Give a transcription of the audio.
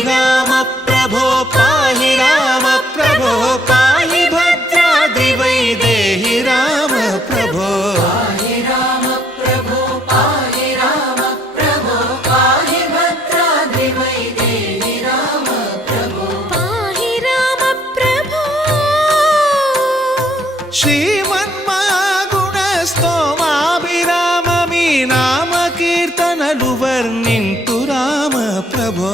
రామ ప్రభో పాహి రామ ప్రభో పాహి భద్రాద్రి వైదేహి రామ ప్రభో పాహి రామ ప్రభో పాహి రామ ప్రభో పాహి భద్రాద్రి వైదేహి రామ ప్రభో పాహి రామ ప్రభో శ్రీమన్మగుణ స్తోమాభిరామ మీ నామ కీర్తనలు వర్ణింతు రామ ప్రభో